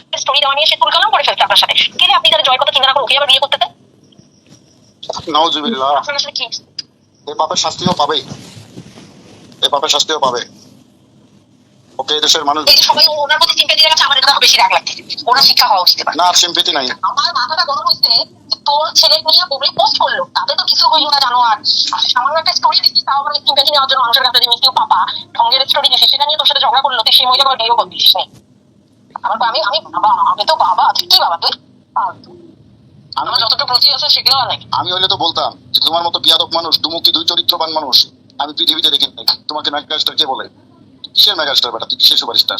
একটা স্টোরি দেওয়া নিয়ে সে তুলকালাম করে ফেলছে আপনার সাথে। কে আপনি যারা জয়ের কথা চিন্তা না করে ওকে আবার বিয়ে করতে দেন? নাউজুবিল্লাহ আপনার আসলে কি? এই পাপের শাস্তিও পাবে এই পাপের শাস্তিও পাবে। ওকে দেশের মানুষ এই সবাই ওনার প্রতি সিম্পেথি দেখাচ্ছে আমার এটা বেশি রাগ লাগছে। ওনার শিক্ষা হওয়া উচিত না আর সিম্পিতি নাই। আমার মাথাটা গরম হচ্ছে তোর ছেলে নিয়ে বলে পোস্ট করল। তাতে তো কিছু হইল না জানো আর। সামান্য একটা স্টোরি দেখি তাও মানে সিম্পেথি নেওয়ার জন্য মানুষের কাছে মিষ্টিও পাপা ঢঙ্গের স্টোরি দিছিস সেটা নিয়ে তোর সাথে ঝগড়া করল তুই সেই মহিলা বিয়েও করছিস নে আমার আমি আমি বাবা আমি তো বাবা তুই কি বাবা? তুই আমার যতটুকু রুচি আছে সেগুলো নাই। আমি হইলে তো বলতাম যে তোমার মতো বিয়াদব মানুষ দুমুখী দুই চরিত্রবান মানুষ আমি পৃথিবীতে দেখি নাই। তোমাকে মেগাস্টার কে বলে? কিসের মেগাস্টার বেটা? তুই কিসের সুপারস্টার?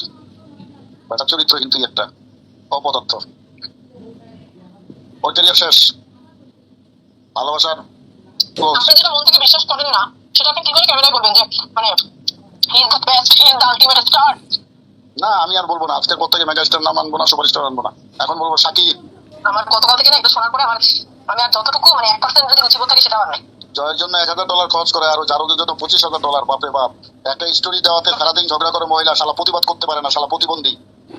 বেটা চরিত্র কিন্তু একটা। অপদার্থ। ওই ক্যারিয়ার শেষ। ভালোবাসার। আপনি যেটা মন থেকে বিশ্বাস করেন না সেটা আপনি কি করে ক্যামেরায় বলবেন যে মানে he is the best he is the ultimate star না আমি আর বলব না। আজকের পর থেকে মেগাস্টার নাম আনব না সুপারস্টার আনব না। এখন বলব সাকিব আমার গতকাল থেকে না একটু শোনার পরে আমার আমি আর যতটুকু মানে এক পার্সেন্ট যদি রুচিবোধ থাকে সেটা নাই জয়ের জন্য এক হাজার ডলার খরচ করে আর জারুদের জন্য পঁচিশ হাজার ডলার বাপরে বাপ। একটা স্টোরি দেওয়াতে সারাদিন ঝগড়া করে মহিলা শালা প্রতিবাদ করতে পারে না শালা প্রতিবন্ধী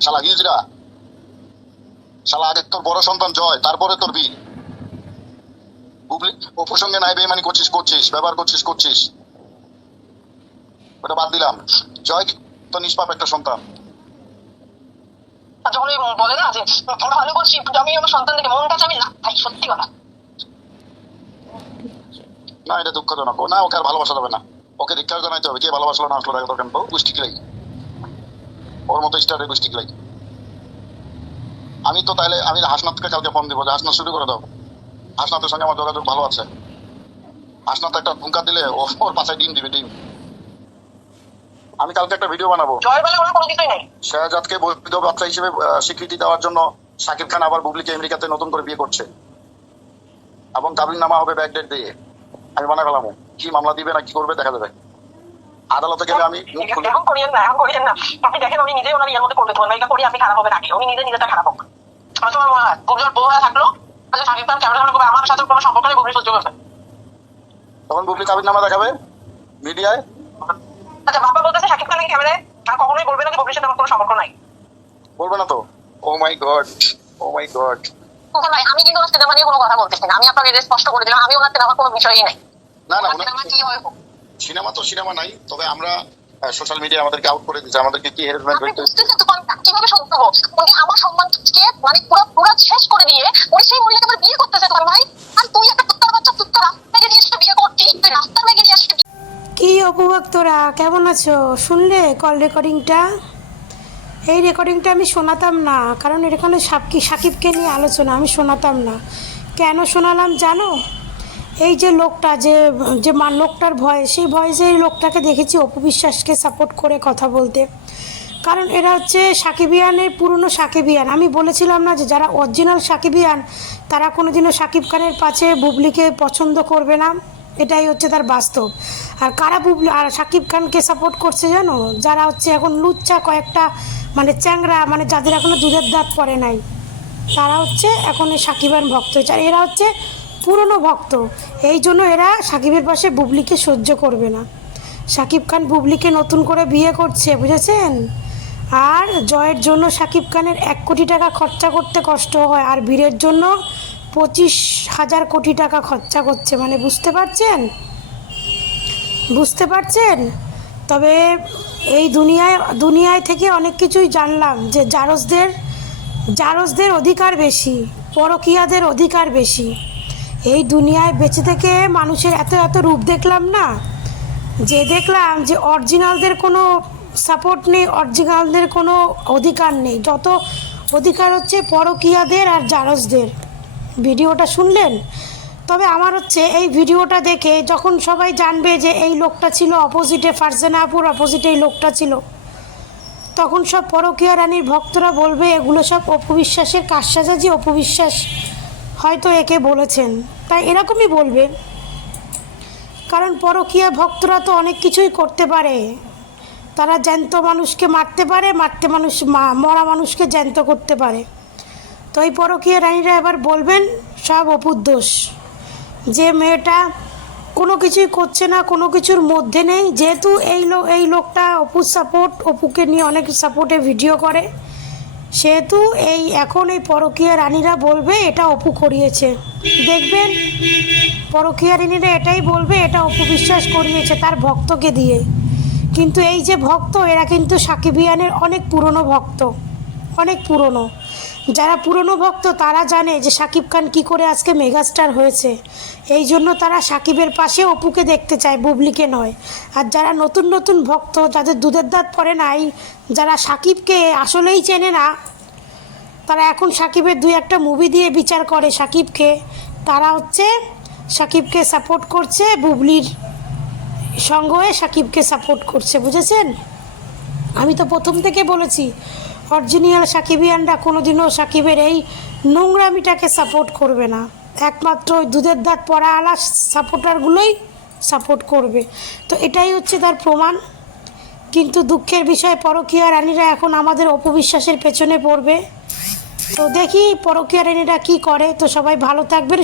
শালা হিজরা শালা আগে তোর বড় সন্তান জয় তারপরে তোর বীর ও প্রসঙ্গে নাই বেমানি করছিস করছিস ব্যবহার করছিস করছিস। ওটা বাদ দিলাম। জয় তো নিষ্পাপ একটা সন্তান। ওই বলে না যে আমরা ভালো করছি আমি আমার সন্তানকে মনটা চাবি না তাই সত্যি কথা। না, এটা দুঃখজনক না, ওকে আর ভালোবাসা যাবে না। ওকে জানাইতে হবে। ভালোবাসলো না আসলো গোষ্ঠী ওর মতো গোষ্ঠী আমি তো তাইলে, আমি হাসনাথকে কালকে ফোন দিব যে হাসনাথ শুরু করে দাও। হাসনাথের সঙ্গে আমার যোগাযোগ ভালো আছে। হাসনাথ একটা হুঙ্কার দিলে ওর পাশে ডিম দিবে, ডিম। আমি কালকে একটা ভিডিও বানাবো। জয়ের বেলা ওনার কোনো কিছুই নাই। শাহজাদকে বৈধ বাচ্চা হিসেবে স্বীকৃতি দেওয়ার জন্য শাকিব খান আবার বুবলিকে আমেরিকাতে নতুন করে বিয়ে করছে। এবং কাবিন নামা হবে ব্যাক ডেট দিয়ে। আমি মানা গেলাম কি মামলা দিবে না কি করবে দেখা যাবে। আদালতে গেলে আমি এখন করিয়েন না এখন করিয়েন না। আপনি দেখেন উনি নিজেই ওনার ইয়ের মধ্যে করবে তোমার এটা করি আপনি খারাপ হবে নাকি উনি নিজে নিজেটা খারাপ হোক। আমার তোমার মনে হয় গুগলের বউ হয়ে থাকল। আচ্ছা সাকিব খান ক্যামেরা ধরে আমার সাথে কোনো সম্পর্ক নেই গুগলি সহ্য করবে তখন বুবলি কাবিন নামা দেখাবে। মিডিয়ায়। আচ্ছা বাবা বলতেছে সাকিব খানের ক্যামেরায় আর কখনোই বলবে না যে সাথে আমার কোনো সম্পর্ক নাই। বলবে না তো। ও মাই গড ও মাই গড ভাই আমি কিন্তু ওনার সিনেমা নিয়ে কোনো কথা বলতেছি না। আমি আপনাকে এটা স্পষ্ট করে দিলাম আমি ওনার সিনেমার কোনো বিষয়ই নাই। না না সিনেমা কি হয় সিনেমা তো সিনেমা নাই তবে আমরা সোশ্যাল মিডিয়া আমাদেরকে আউট করে দিচ্ছে আমাদেরকে কি হেরাসমেন্ট আপনি হইতে? কীভাবে সত্য উনি আমার সম্মানকে মানে পুরো পুরো শেষ করে দিয়ে উনি সেই মহিলাকে আবার বিয়ে করতেছে তোর ভাই? অপভক্তরা কেমন আছো? শুনলে কল রেকর্ডিংটা এই রেকর্ডিংটা আমি শোনাতাম না, কারণ এখানে সাকি সাকিবকে নিয়ে আলোচনা, আমি শোনাতাম না। কেন শোনালাম জানো? এই যে লোকটা, যে যে মা, লোকটার ভয়, সেই ভয়েসে এই লোকটাকে দেখেছি অপু বিশ্বাসকে সাপোর্ট করে কথা বলতে। কারণ এরা হচ্ছে সাকিবিয়ানের পুরনো সাকিবিয়ান। আমি বলেছিলাম না যে যারা অরিজিনাল সাকিবিয়ান, তারা কোনোদিনও সাকিব খানের পাশে বুবলিকে পছন্দ করবে না। এটাই হচ্ছে তার বাস্তব। আর কারা বুবলি আর সাকিব খানকে সাপোর্ট করছে জানো? যারা হচ্ছে এখন লুচ্চা কয়েকটা মানে চ্যাংরা মানে যাদের এখনও দুধের দাঁত পড়ে নাই, তারা হচ্ছে এখন এই সাকিবের ভক্ত আর এরা হচ্ছে পুরনো ভক্ত। এই জন্য এরা সাকিবের পাশে বুবলিকে সহ্য করবে না। সাকিব খান বুবলিকে নতুন করে বিয়ে করছে, বুঝেছেন? আর জয়ের জন্য সাকিব খানের এক কোটি টাকা খরচা করতে কষ্ট হয়। আর বীরের জন্য পঁচিশ হাজার কোটি টাকা খরচা করছে মানে বুঝতে পারছেন? বুঝতে পারছেন? তবে এই দুনিয়ায় দুনিয়ায় থেকে অনেক কিছুই জানলাম যে জারসদের জারসদের অধিকার বেশি, পরকীয়াদের অধিকার বেশি। এই দুনিয়ায় বেঁচে থেকে মানুষের এত এত রূপ দেখলাম না, যে দেখলাম যে অরিজিনালদের কোনো সাপোর্ট নেই, অরিজিনালদের কোনো অধিকার নেই। যত অধিকার হচ্ছে পরকীয়াদের আর জারজদের ভিডিওটা শুনলেন? তবে আমার হচ্ছে এই ভিডিওটা দেখে যখন সবাই জানবে যে এই লোকটা ছিল অপোজিটে ফারজানাপুর অপোজিটে এই লোকটা ছিল, তখন সব পরকীয়া রানীর ভক্তরা বলবে, এগুলো সব অপবিশ্বাসের কাজসাজাজি অপবিশ্বাস হয়তো একে বলেছেন। তাই এরকমই বলবে। কারণ পরকীয়া ভক্তরা তো অনেক কিছুই করতে পারে। তারা জ্যান্ত মানুষকে মারতে পারে, মারতে মানুষ মরা মানুষকে জ্যান্ত করতে পারে। তো এই পরকীয়া রানীরা এবার বলবেন, সব অপুর দোষ। যে মেয়েটা কোনো কিছুই করছে না, কোনো কিছুর মধ্যে নেই, যেহেতু এই লোক এই লোকটা অপুর সাপোর্ট অপুকে নিয়ে অনেক সাপোর্টে ভিডিও করে, সেহেতু এই এখন এই পরকীয়া রানীরা বলবে, এটা অপু করিয়েছে। দেখবেন, পরকীয়া রানীরা এটাই বলবে, এটা অপু বিশ্বাস করিয়েছে তার ভক্তকে দিয়ে। কিন্তু এই যে ভক্ত, এরা কিন্তু সাকিবিয়ানের অনেক পুরনো ভক্ত, অনেক পুরনো। যারা পুরনো ভক্ত, তারা জানে যে সাকিব খান কি করে আজকে মেগাস্টার হয়েছে। এই জন্য তারা সাকিবের পাশে অপুকে দেখতে চায়, বুবলিকে নয়। আর যারা নতুন নতুন ভক্ত, যাদের দুধের দাঁত পড়ে নাই, যারা সাকিবকে আসলেই চেনে না, তারা এখন সাকিবের দুই একটা মুভি দিয়ে বিচার করে সাকিবকে। তারা হচ্ছে সাকিবকে সাপোর্ট করছে, বুবলির সঙ্গ হয়ে সাকিবকে সাপোর্ট করছে, বুঝেছেন? আমি তো প্রথম থেকে বলেছি অরিজিনাল সাকিবিয়ানরা কোনোদিনও সাকিবের এই নোংরামিটাকে সাপোর্ট করবে না। একমাত্র ওই দুধের দাঁত পড়া আলা সাপোর্টারগুলোই সাপোর্ট করবে। তো এটাই হচ্ছে তার প্রমাণ। কিন্তু দুঃখের বিষয়, পরকীয়া রানীরা এখন আমাদের অপবিশ্বাসের পেছনে পড়বে। তো দেখি পরকীয়া রানীরা কী করে। তো সবাই ভালো থাকবেন